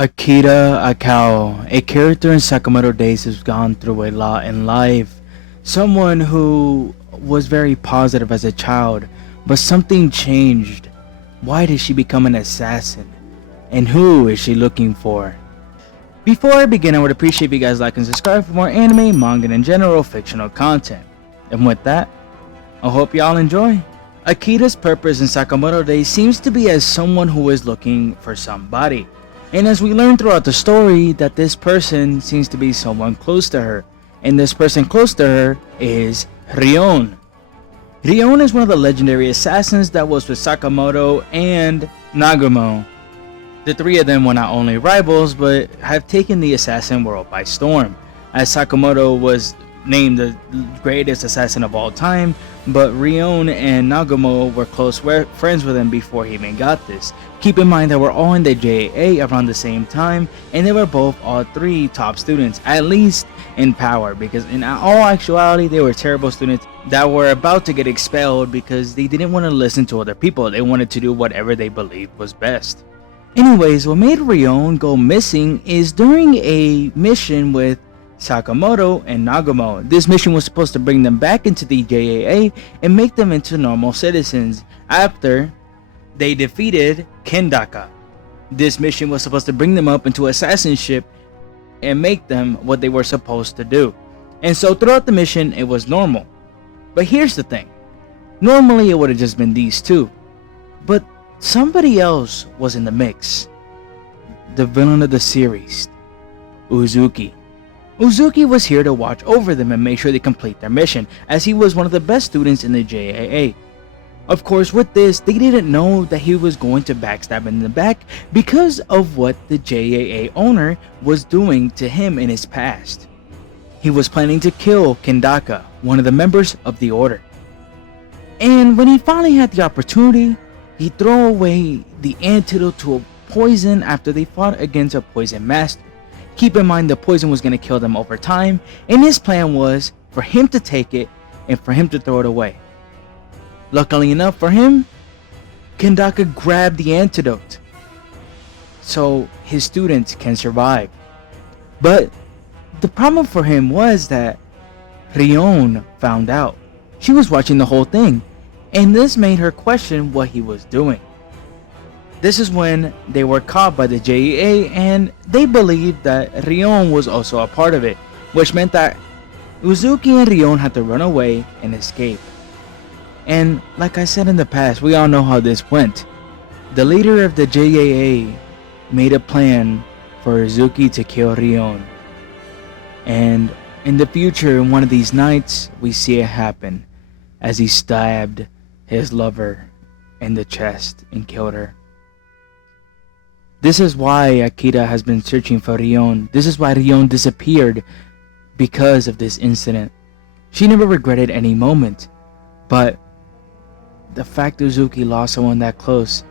Akira Akao, a character in Sakamoto Days who's gone through a lot in life. Someone who was very positive as a child, but something changed. Why did she become an assassin? And who is she looking for? Before I begin, I would appreciate if you guys like and subscribe for more anime, manga, and general fictional content. And with that, I hope y'all enjoy. Akira's purpose in Sakamoto Days seems to be as someone who is looking for somebody. And as we learn throughout the story, that this person seems to be someone close to her. And this person close to her is Rion. Rion is one of the legendary assassins that was with Sakamoto and Nagumo. The three of them were not only rivals, but have taken the assassin world by storm, as Sakamoto was named the greatest assassin of all time, but Rion and Nagumo were close friends with him before he even got this. Keep in mind that we're all in the JAA around the same time, and they were both all three top students, at least in power, because in all actuality they were terrible students that were about to get expelled because they didn't want to listen to other people. They wanted to do whatever they believed was best. Anyways, what made Rion go missing is during a mission with Sakamoto and Nagumo. This mission was supposed to bring them back into the JAA and make them into normal citizens after they defeated Kendaka. This mission was supposed to bring them up into assassinship and make them what they were supposed to do. And so throughout the mission, it was normal. But here's the thing. Normally it would have just been these two. But somebody else was in the mix. The villain of the series, Uzuki. Uzuki was here to watch over them and make sure they complete their mission, as he was one of the best students in the JAA. Of course, with this, they didn't know that he was going to backstab in the back because of what the JAA owner was doing to him in his past. He was planning to kill Kendaka, one of the members of the order. And when he finally had the opportunity, he threw away the antidote to a poison after they fought against a poison master. Keep in mind the poison was going to kill them over time, and his plan was for him to take it and for him to throw it away. Luckily enough for him, Kendaka grabbed the antidote so his students can survive. But the problem for him was that Rion found out. She was watching the whole thing, and this made her question what he was doing. This is when they were caught by the JEA, and they believed that Rion was also a part of it, which meant that Uzuki and Rion had to run away and escape. And like I said in the past, we all know how this went. The leader of the JAA made a plan for Uzuki to kill Rion. And in the future, in one of these nights, we see it happen as he stabbed his lover in the chest and killed her. This is why Akira has been searching for Rion. This is why Rion disappeared, because of this incident. She never regretted any moment, but the fact Uzuki lost someone that close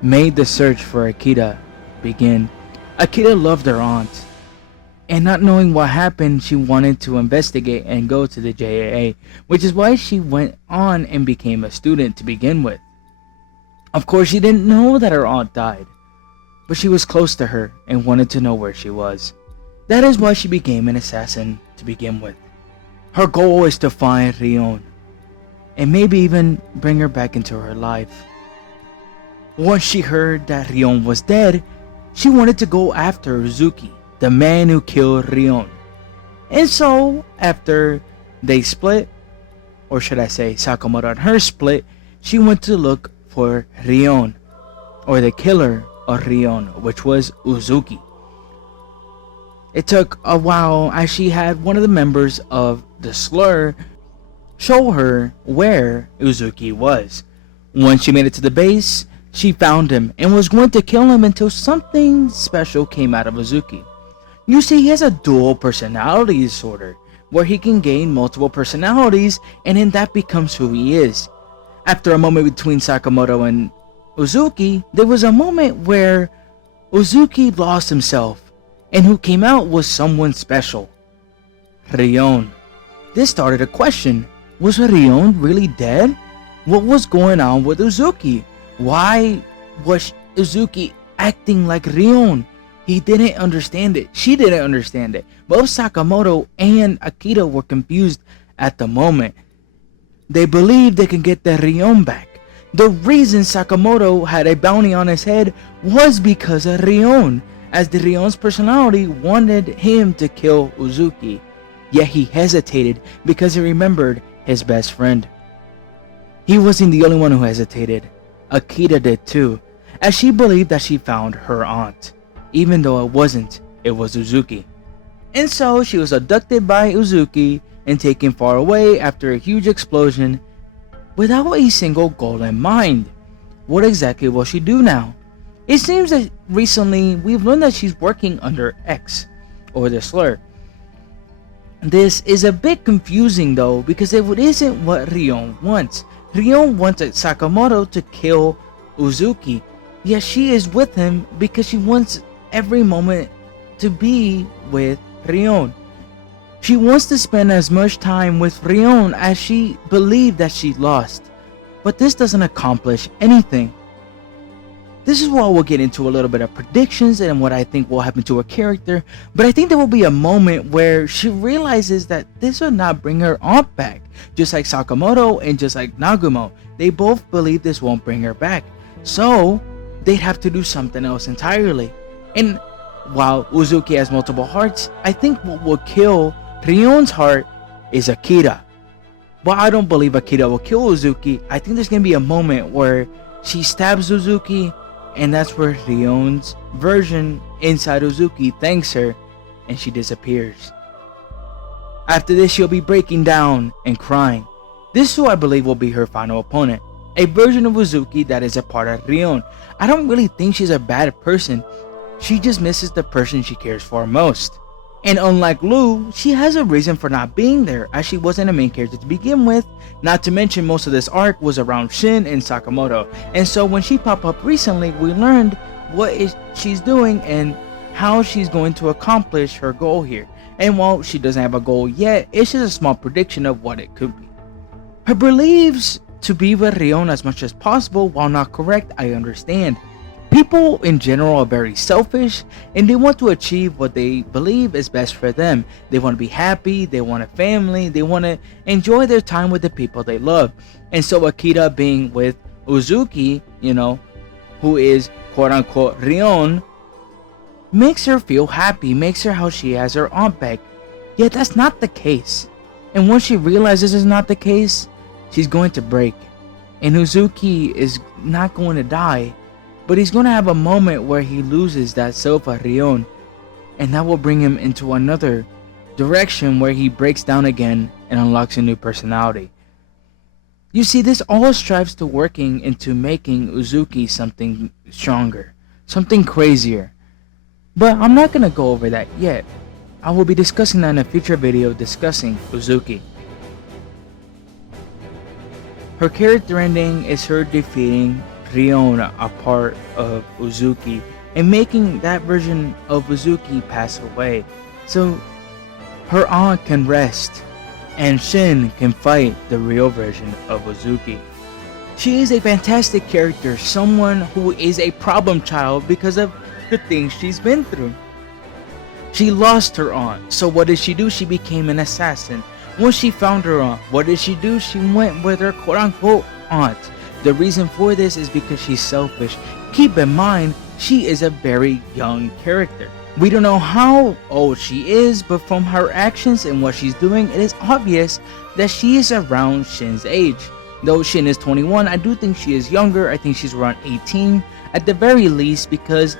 made the search for Akira begin. Akira loved her aunt, and not knowing what happened, she wanted to investigate and go to the JAA, which is why she went on and became a student to begin with. Of course, she didn't know that her aunt died, but she was close to her and wanted to know where she was. That is why she became an assassin to begin with. Her goal is to find Rion, and maybe even bring her back into her life. Once she heard that Rion was dead, she wanted to go after Uzuki, the man who killed Rion. And so, after they split, or should I say Sakamoto and her split, she went to look for Rion, or the killer of Rion, which was Uzuki. It took a while, as she had one of the members of the slur show her where Uzuki was. Once she made it to the base, she found him and was going to kill him until something special came out of Uzuki. You see, he has a dual personality disorder, where he can gain multiple personalities, and then that becomes who he is. After a moment between Sakamoto and Uzuki, there was a moment where Uzuki lost himself, and who came out was someone special. Rion. This started a question. Was Rion really dead? What was going on with Uzuki? Why was Uzuki acting like Rion? He didn't understand it. She didn't understand it. Both Sakamoto and Akira were confused at the moment. They believed they can get the Rion back. The reason Sakamoto had a bounty on his head was because of Rion, as the Rion's personality wanted him to kill Uzuki. Yet he hesitated because he remembered his best friend. He wasn't the only one who hesitated. Akira did too, as she believed that she found her aunt. Even though it wasn't, it was Uzuki. And so she was abducted by Uzuki and taken far away after a huge explosion without a single goal in mind. What exactly will she do now? It seems that recently we've learned that she's working under X, or the slur. This is a bit confusing though, because it isn't what Rion wants. Rion wants Sakamoto to kill Uzuki, yet she is with him because she wants every moment to be with Rion. She wants to spend as much time with Rion as she believed that she lost, but this doesn't accomplish anything. This is where we'll get into a little bit of predictions and what I think will happen to her character, but I think there will be a moment where she realizes that this will not bring her aunt back. Just like Sakamoto and just like Nagumo, they both believe this won't bring her back. So, they'd have to do something else entirely. And while Uzuki has multiple hearts, I think what will kill Rion's heart is Akira. But I don't believe Akira will kill Uzuki. I think there's going to be a moment where she stabs Uzuki, and that's where Rion's version inside Uzuki thanks her and she disappears. After this, she'll be breaking down and crying. This is who I believe will be her final opponent, a version of Uzuki that is a part of Rion. I don't really think she's a bad person. She just misses the person she cares for most. And unlike Lu, she has a reason for not being there, as she wasn't a main character to begin with. Not to mention most of this arc was around Shin and Sakamoto. And so when she popped up recently, we learned what she's doing and how she's going to accomplish her goal here. And while she doesn't have a goal yet, it's just a small prediction of what it could be. Her beliefs to be with Rion as much as possible, while not correct, I understand. People in general are very selfish and they want to achieve what they believe is best for them. They want to be happy, they want a family, they want to enjoy their time with the people they love. And so Akira being with Uzuki, who is quote unquote Rion, makes her feel happy, makes her how she has her aunt back. Yet that's not the case. And once she realizes this is not the case, she's going to break. And Uzuki is not going to die, but he's going to have a moment where he loses that self of Rion, and that will bring him into another direction where he breaks down again and unlocks a new personality. You see, this all strives to working into making Uzuki something stronger, something crazier. But I'm not going to go over that yet. I will be discussing that in a future video discussing Uzuki. Her character ending is her defeating Rion, a part of Uzuki, and making that version of Uzuki pass away, so her aunt can rest and Shin can fight the real version of Uzuki. She is a fantastic character, someone who is a problem child because of the things she's been through. She lost her aunt, so what did she do? She became an assassin. Once she found her aunt, what did she do? She went with her quote-unquote aunt. The reason for this is because she's selfish. Keep in mind, she is a very young character. We don't know how old she is, but from her actions and what she's doing, it is obvious that she is around Shin's age. Though Shin is 21, I do think she is younger. I think she's around 18 at the very least, because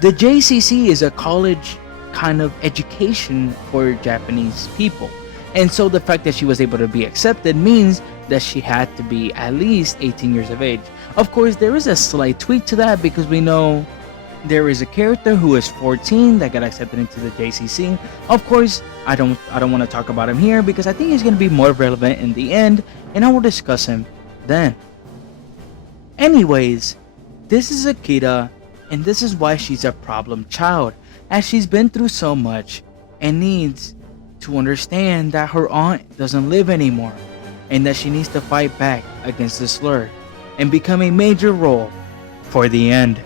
the JCC is a college kind of education for Japanese people. And so the fact that she was able to be accepted means that she had to be at least 18 years of age. Of course, there is a slight tweak to that because we know there is a character who is 14 that got accepted into the JCC. Of course, I don't want to talk about him here because I think he's going to be more relevant in the end, and I will discuss him then. Anyways, this is Akira, and this is why she's a problem child, as she's been through so much and needs to understand that her aunt doesn't live anymore, and that she needs to fight back against the slur and become a major role for the end.